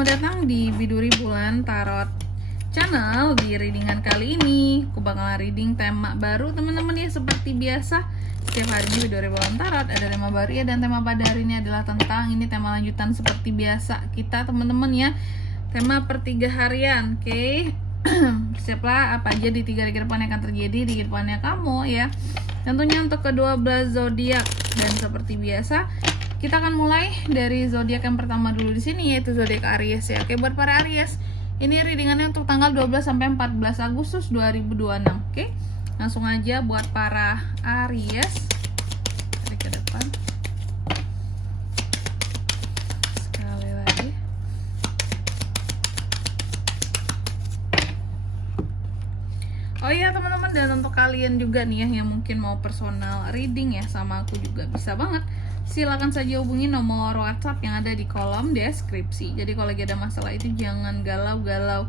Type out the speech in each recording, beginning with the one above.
selamat datang di Biduri Bulan Tarot Channel. Di readingan kali ini aku bakalan reading tema baru teman-teman ya. Seperti biasa setiap hari di Biduri Bulan Tarot ada tema baru ya. Dan tema pada hari ini adalah tentang, ini tema lanjutan seperti biasa kita teman-teman ya. Tema per 3 harian, oke. Siaplah apa aja di 3 hari ke depan yang akan terjadi di kehidupannya kamu ya. Tentunya untuk ke-12 zodiak. Dan seperti biasa kita akan mulai dari zodiak yang pertama dulu di sini, yaitu zodiak Aries ya. Oke, buat para Aries, ini readingannya untuk tanggal 12 sampai 14 Agustus 2026. Oke. Langsung aja buat para Aries. Tarik ke depan. Sekali lagi. Oh iya teman-teman, dan untuk kalian juga nih ya yang mungkin mau personal reading ya sama aku juga bisa banget. Silakan saja hubungi nomor WhatsApp yang ada di kolom deskripsi. Jadi kalau lagi ada masalah itu jangan galau-galau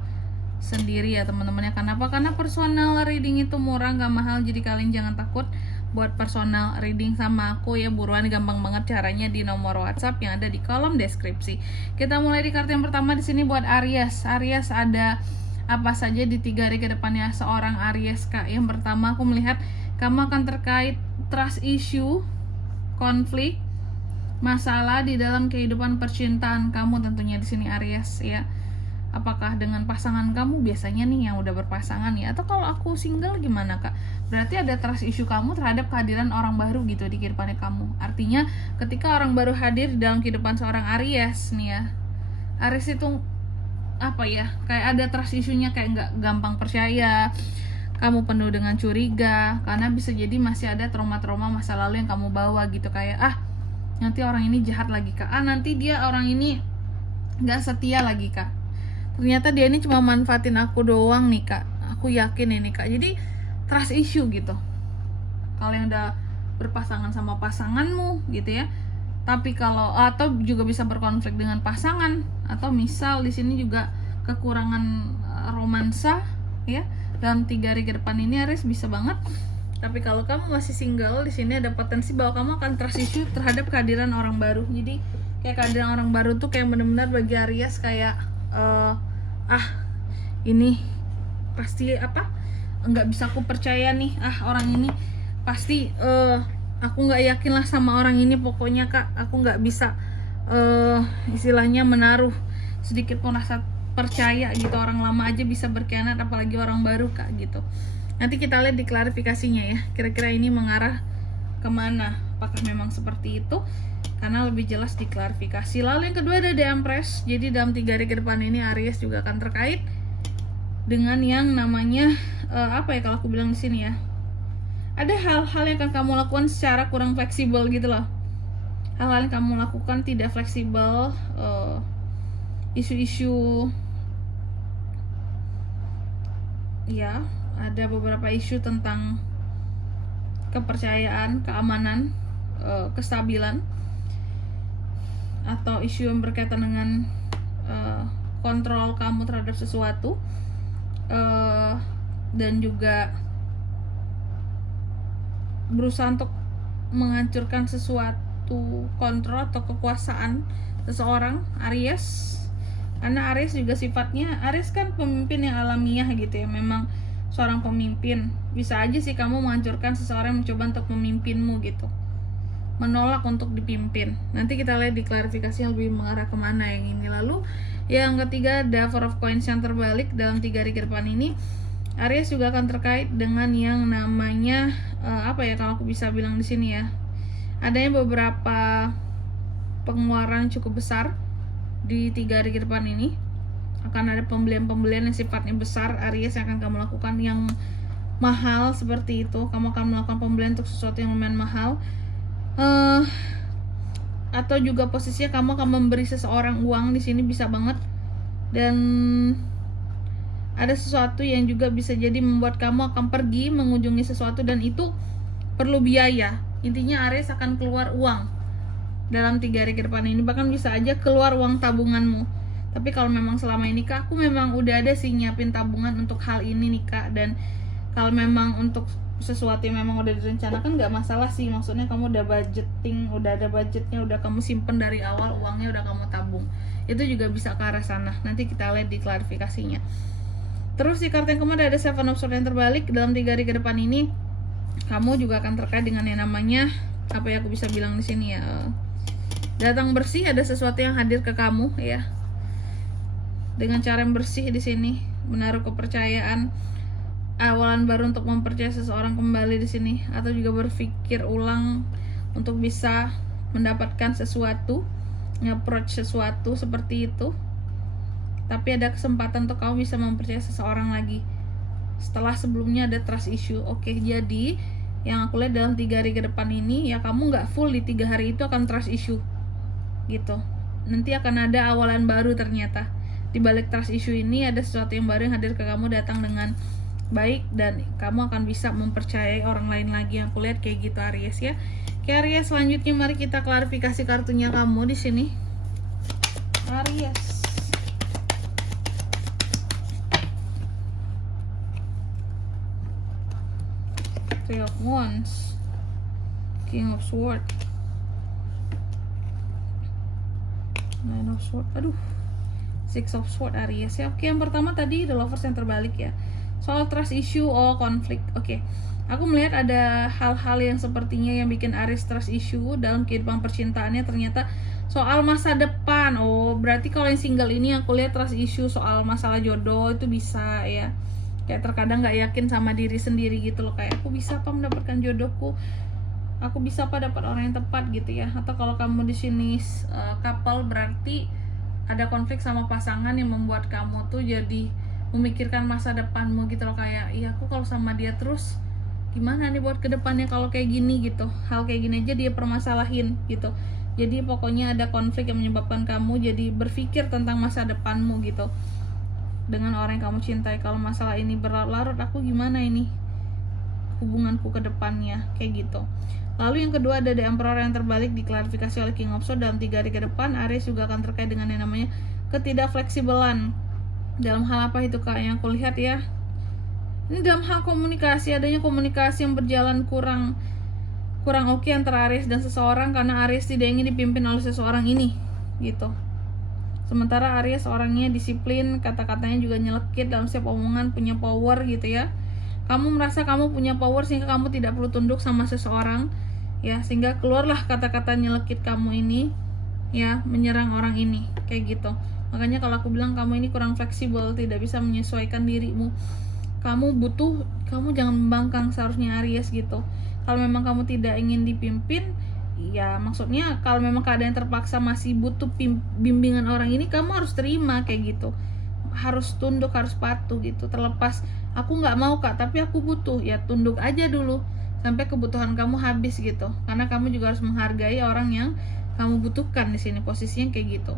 sendiri ya teman-teman ya. Kenapa? Karena personal reading itu murah, gak mahal. Jadi kalian jangan takut buat personal reading sama aku ya. Buruan, gampang banget caranya di nomor WhatsApp yang ada di kolom deskripsi. Kita mulai di kartu yang pertama di sini buat Aries. Aries, ada apa saja di 3 hari ke depannya seorang Aries Kak. Yang pertama aku melihat kamu akan terkait trust issue, konflik, masalah di dalam kehidupan percintaan kamu tentunya di sini Aries ya. Apakah dengan pasangan kamu biasanya nih yang udah berpasangan ya, atau kalau aku single gimana Kak? Berarti ada trust issue kamu terhadap kehadiran orang baru gitu di kehidupannya kamu. Artinya ketika orang baru hadir di dalam kehidupan seorang Aries nih ya, Aries itu apa ya, kayak ada trust issue-nya, kayak nggak gampang percaya, kamu penuh dengan curiga karena bisa jadi masih ada trauma-trauma masa lalu yang kamu bawa gitu. Kayak nanti orang ini jahat lagi Kak, nanti dia orang ini gak setia lagi Kak, ternyata dia ini cuma manfaatin aku doang nih Kak, aku yakin ini Kak. Jadi trust issue gitu kalau yang udah berpasangan sama pasanganmu gitu ya. Tapi kalau atau juga bisa berkonflik dengan pasangan, atau misal di sini juga kekurangan romansa ya dalam 3 hari ke depan ini Aries bisa banget. Tapi kalau kamu masih single, di sini ada potensi bahwa kamu akan trust issue terhadap kehadiran orang baru. Jadi kayak kehadiran orang baru tuh kayak benar-benar bagi Aries kayak ini pasti nggak bisa aku percaya nih, orang ini pasti aku nggak yakin lah sama orang ini. Pokoknya Kak, aku nggak bisa istilahnya menaruh sedikit pun rasa percaya gitu. Orang lama aja bisa berkhianat, apalagi orang baru Kak gitu. Nanti kita lihat di klarifikasinya ya, kira-kira ini mengarah kemana, apakah memang seperti itu, karena lebih jelas di klarifikasi. Lalu yang kedua ada The Empress. Jadi dalam 3 hari ke depan ini Aries juga akan terkait dengan yang namanya kalau aku bilang di sini ya, ada hal-hal yang akan kamu lakukan secara kurang fleksibel gitu loh. Hal-hal yang kamu lakukan tidak fleksibel, isu-isu ya, ada beberapa isu tentang kepercayaan, keamanan, kestabilan, atau isu yang berkaitan dengan kontrol kamu terhadap sesuatu, dan juga berusaha untuk menghancurkan sesuatu kontrol atau kekuasaan seseorang Aries. Karena Aries juga sifatnya, Aries kan pemimpin yang alamiah gitu ya, memang seorang pemimpin. Bisa aja sih kamu menghancurkan seseorang yang mencoba untuk memimpinmu gitu, menolak untuk dipimpin. Nanti kita lihat di klarifikasi yang lebih mengarah kemana yang ini. Lalu yang ketiga ada Four of Coins yang terbalik dalam 3 hari ke depan ini. Aries juga akan terkait dengan yang namanya kalau aku bisa bilang di sini ya, adanya beberapa pengeluaran cukup besar di 3 hari ke depan ini. Akan ada pembelian-pembelian yang sifatnya besar Aries yang akan kamu lakukan, yang mahal seperti itu. Kamu akan melakukan pembelian untuk sesuatu yang lumayan mahal, atau juga posisinya kamu akan memberi seseorang uang di sini bisa banget. Dan ada sesuatu yang juga bisa jadi membuat kamu akan pergi mengunjungi sesuatu, dan itu perlu biaya. Intinya Aries akan keluar uang dalam 3 hari ke depan ini, bahkan bisa aja keluar uang tabunganmu. Tapi kalau memang selama ini Kak, aku memang udah ada sih nyiapin tabungan untuk hal ini nih Kak. Dan kalau memang untuk sesuatu yang memang udah direncanakan nggak masalah sih, maksudnya kamu udah budgeting, udah ada budgetnya, udah kamu simpen dari awal, uangnya udah kamu tabung, itu juga bisa ke arah sana. Nanti kita lihat di klarifikasinya. Terus di kartu yang keempat ada Seven of Swords yang terbalik. Dalam 3 hari ke depan ini kamu juga akan terkait dengan yang namanya, apa ya aku bisa bilang di sini ya, datang bersih, ada sesuatu yang hadir ke kamu ya, dengan cara yang bersih di sini, menaruh kepercayaan, awalan baru untuk mempercayai seseorang kembali di sini, atau juga berpikir ulang untuk bisa mendapatkan sesuatu, nge-approach sesuatu seperti itu. Tapi ada kesempatan untuk kamu bisa mempercayai seseorang lagi setelah sebelumnya ada trust issue. Oke, jadi yang aku lihat dalam 3 hari ke depan ini ya, kamu nggak full di 3 hari itu akan trust issue gitu. Nanti akan ada awalan baru, ternyata di balik trust issue ini ada sesuatu yang baru yang hadir ke kamu, datang dengan baik, dan kamu akan bisa mempercayai orang lain lagi. Yang aku lihat kayak gitu Aries ya. Oke Aries, selanjutnya mari kita klarifikasi kartunya kamu di sini. Aries. Three of Wands, King of Swords, Nine of Swords, aduh, Six of Swords Aries ya. Oke, yang pertama tadi The Lovers yang terbalik ya, soal trust issue, konflik. Oke, aku melihat ada hal-hal yang sepertinya yang bikin Aries trust issue dalam kehidupan percintaannya, ternyata soal masa depan. Berarti kalau yang single ini aku lihat trust issue soal masalah jodoh itu bisa ya, kayak terkadang nggak yakin sama diri sendiri gitu loh, kayak aku bisa apa mendapatkan jodohku, aku bisa apa dapat orang yang tepat gitu ya. Atau kalau kamu di sini couple, berarti ada konflik sama pasangan yang membuat kamu tuh jadi memikirkan masa depanmu gitu loh, kayak iya aku kalau sama dia terus gimana nih buat kedepannya kalau kayak gini gitu, hal kayak gini aja dia permasalahin gitu. Jadi pokoknya ada konflik yang menyebabkan kamu jadi berpikir tentang masa depanmu gitu dengan orang yang kamu cintai. Kalau masalah ini berlarut-larut, aku gimana ini hubunganku ke depannya, kayak gitu. Lalu yang kedua ada The Emperor yang terbalik, diklarifikasi oleh King of Swords. Dalam 3 hari ke depan Aries juga akan terkait dengan yang namanya ketidakfleksibelan. Dalam hal apa itu Kak? Yang aku lihat ya, ini dalam hal komunikasi, adanya komunikasi yang berjalan kurang oke antara Aries dan seseorang, karena Aries tidak ingin dipimpin oleh seseorang ini gitu. Sementara Aries orangnya disiplin, kata-katanya juga nyelekit, dalam setiap omongan punya power gitu ya. Kamu merasa kamu punya power sehingga kamu tidak perlu tunduk sama seseorang ya, sehingga keluarlah kata-kata nyelekit kamu ini ya, menyerang orang ini kayak gitu. Makanya kalau aku bilang kamu ini kurang fleksibel, tidak bisa menyesuaikan dirimu. Kamu jangan membangkang seharusnya Aries gitu. Kalau memang kamu tidak ingin dipimpin, ya maksudnya kalau memang keadaan terpaksa masih butuh bimbingan orang ini, kamu harus terima kayak gitu, harus tunduk, harus patuh gitu. Terlepas aku nggak mau Kak, tapi aku butuh, ya tunduk aja dulu sampai kebutuhan kamu habis gitu, karena kamu juga harus menghargai orang yang kamu butuhkan di sini, posisinya kayak gitu.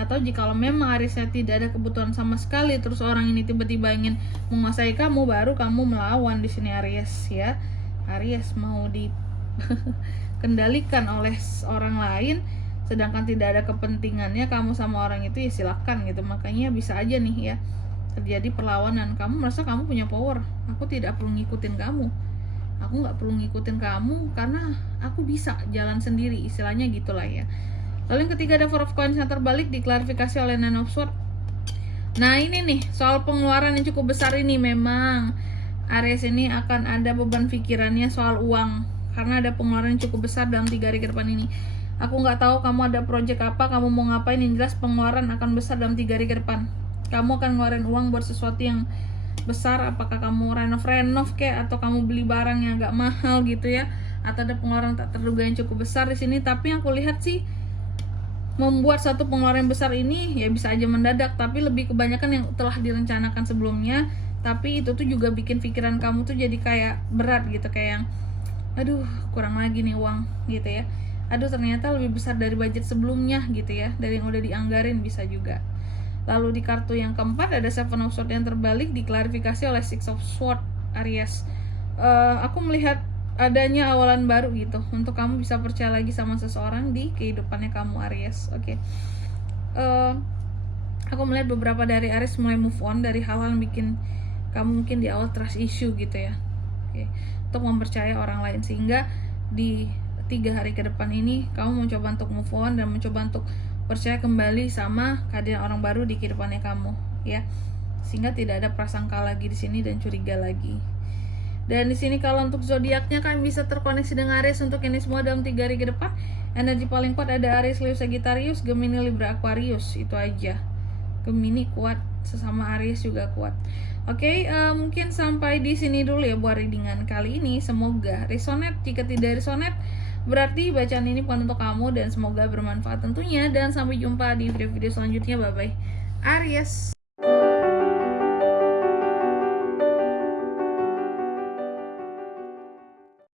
Atau jika memang Arisnya tidak ada kebutuhan sama sekali, terus orang ini tiba-tiba ingin menguasai kamu, baru kamu melawan di sini Aries ya. Aries mau dikendalikan oleh orang lain, sedangkan tidak ada kepentingannya kamu sama orang itu, ya silakan gitu. Makanya bisa aja nih ya terjadi perlawanan. Kamu merasa kamu punya power, aku tidak perlu ngikutin kamu, aku nggak perlu ngikutin kamu karena aku bisa jalan sendiri, istilahnya gitulah ya. Lalu yang ketiga ada Four of Coins yang terbalik, diklarifikasi oleh Nine of Swords. Nah ini nih soal pengeluaran yang cukup besar ini, memang Aries ini akan ada beban pikirannya soal uang, karena ada pengeluaran yang cukup besar dalam 3 hari ke depan ini. Aku nggak tahu kamu ada project apa, kamu mau ngapain, yang jelas pengeluaran akan besar dalam 3 hari ke depan. Kamu akan ngeluarin uang buat sesuatu yang besar, apakah kamu renov kayak, atau kamu beli barang yang agak mahal gitu ya, atau ada pengeluaran tak terduga yang cukup besar di sini. Tapi yang aku lihat sih, membuat satu pengeluaran besar ini ya bisa aja mendadak, tapi lebih kebanyakan yang telah direncanakan sebelumnya. Tapi itu tuh juga bikin pikiran kamu tuh jadi kayak berat gitu, kayak yang aduh kurang lagi nih uang gitu ya, aduh ternyata lebih besar dari budget sebelumnya gitu ya, dari yang udah dianggarin, bisa juga. Lalu di kartu yang keempat ada Seven of Swords yang terbalik, diklarifikasi oleh Six of Swords Aries. Aku melihat adanya awalan baru gitu, untuk kamu bisa percaya lagi sama seseorang di kehidupannya kamu Aries. Oke. Aku melihat beberapa dari Aries mulai move on dari hal-hal yang bikin kamu mungkin di awal trust issue gitu ya. Oke. untuk mempercayai orang lain, sehingga di 3 hari ke depan ini kamu mencoba untuk move on dan mencoba untuk percaya kembali sama kehadiran orang baru di kehidupannya kamu, ya, sehingga tidak ada prasangka lagi di sini dan curiga lagi. Dan di sini kalau untuk zodiaknya kalian bisa terkoneksi dengan Aries untuk ini semua dalam 3 hari ke depan. Energi paling kuat ada Aries, Leo, Sagittarius, Gemini, Libra, Aquarius, itu aja. Gemini kuat, sesama Aries juga kuat. Oke, mungkin sampai di sini dulu ya buat readingan kali ini. Semoga resonate. Jika tidak resonate, berarti bacaan ini bukan untuk kamu, dan semoga bermanfaat tentunya. Dan sampai jumpa di video-video selanjutnya. Bye bye Aries.